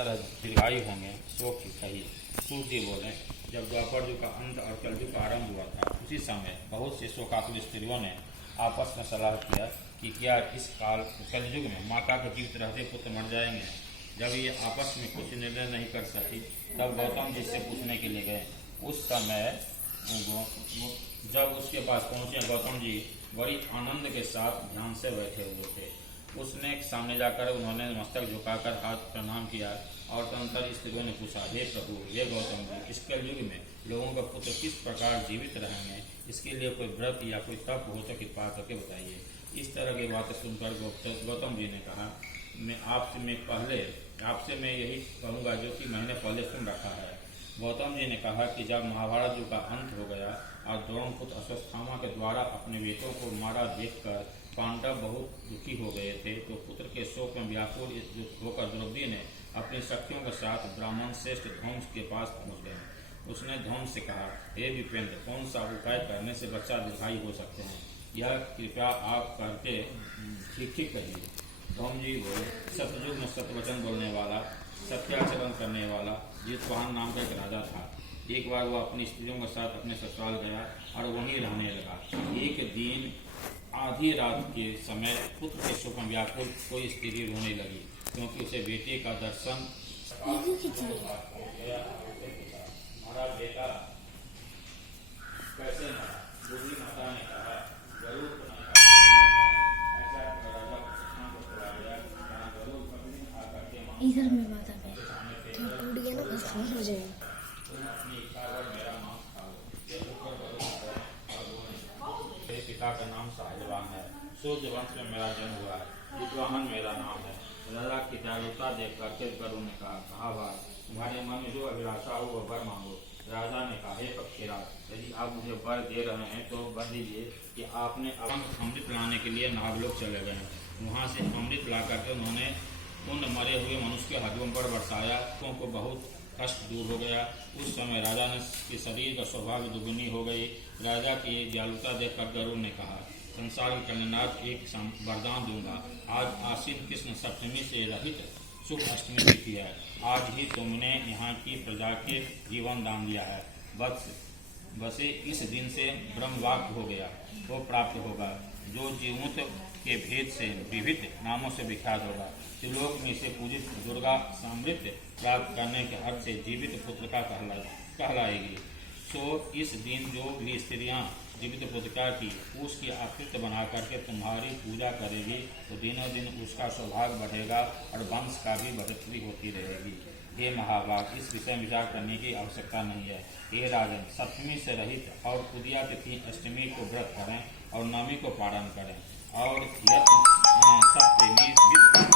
तरह दीर्घायु होंगे, शोक की कही। सूत जी बोले, जब द्वापर युग का अंत और कलयुग का आरंभ हुआ था, उसी समय बहुत सी शोकाकुल स्त्रियों ने आपस में सलाह किया कि क्या इस काल कलयुग में माता के जीवित रहते पुत्र मर जाएंगे। जब ये आपस में कुछ निर्णय नहीं कर सकी, तब गौतम जी से पूछने के लिए गए। उस समय जब उसके पास पहुंचे, गौतम जी बड़ी आनंद के साथ ध्यान से बैठे हुए थे। उसने सामने जाकर उन्होंने मस्तक झुकाकर हाथ प्रणाम किया और तदनंतर स्त्रियों ने पूछा, हे प्रभु, हे गौतम जी, इस कलयुग में लोगों का पुत्र किस प्रकार जीवित रहेंगे, इसके लिए कोई व्रत या कोई तप हो तो कृपा करके बताइए। इस तरह की बातें सुनकर गौतम जी ने कहा, आपसे मैं यही कहूँगा जो कि मैंने पहले सुन रखा है। गौतम जी ने कहा कि जब महाभारत युग का अंत हो गया और द्रोण पुत्र अश्वत्थामा के द्वारा अपने बेटों को मारा देखकर पांडव बहुत दुखी हो गए थे, तो पुत्र के शोक में व्याकुल होकर द्रौपदी ने अपनी सखियों के साथ ब्राह्मण श्रेष्ठ धौम्स के पास पहुंच गए। उसने धौम्स से कहा, हे विपेंद्र, कौन सा उपाय करने से बच्चा दीर्घायु हो सकते हैं, यह कृपया आप करके ठीक कहिए। धौम जी बोले, सतयुग में सतवचन बोलने वाला, सत्याचरण करने वाला जितवाहन नाम का एक राजा था। एक बार वह अपनी स्त्रियों के साथ अपने ससुराल गया और वहीं रहने लगा। एक दिन आधी रात के समय पुत्र के शोक में व्याकुल कोई स्त्री रोने लगी, क्योंकि उसे बेटे का दर्शन हमारा बेटा कैसे मरा। दूसरी माता ने कहा, जरूर इधर में माता पे तो टूट गया ना, बस हो जाएगा। मेरे पिता का नाम साहिलवान है, सूर्य वंश में मेरा जन्म हुआ है, विद्वान मेरा नाम है। राजा की दयालुता देख करके गरुड़ ने कहा, भाई, तुम्हारे मन में जो अभिलाषा हो वह वर मांगो। राजा ने कहा, हे पक्षीराज, यदि आप मुझे वर दे रहे हैं तो वर दीजिए कि आपने अमृत लाने के लिए नागलोक चले गए। वहाँ से अमृत ला करके उन्होंने उन मरे हुए मनुष्य के हड्डियों पर बरसाया, उनको बहुत कष्ट दूर हो गया। उस समय राजा ने के शरीर का स्वभाव दुगुनी हो गई। राजा की दयालुता देखकर गरुड़ ने कहा, संसार के कल्याणार्थ एक वरदान दूंगा। आज आश्विन कृष्ण सप्तमी से रहित शुभ अष्टमी तिथि है। आज ही तुमने यहाँ की प्रजा के जीवन दान दिया है। बसे इस दिन से ब्रह्मवाक्य हो गया, वो प्राप्त होगा, जो जीवों के भेद से विविध नामों से विख्यात होगा। त्रिलोक में से पूजित दुर्गा समृद्धि प्राप्त करने के अर्थ से जीवित पुत्र का कहलाएगी। तो इस दिन जो भी स्त्रियां जीवित पुत्र की उसकी आकृति बना करके तुम्हारी पूजा करेगी, तो दिनों दिन उसका सौभाग्य बढ़ेगा और वंश का भी बढ़ोतरी होती रहेगी। हे महाभाग, इस विषय में विचार करने की आवश्यकता नहीं है। हे राजन, सप्तमी से रहित और उदया तिथि अष्टमी को व्रत करें और नवमी को पारण करें और यत्न सब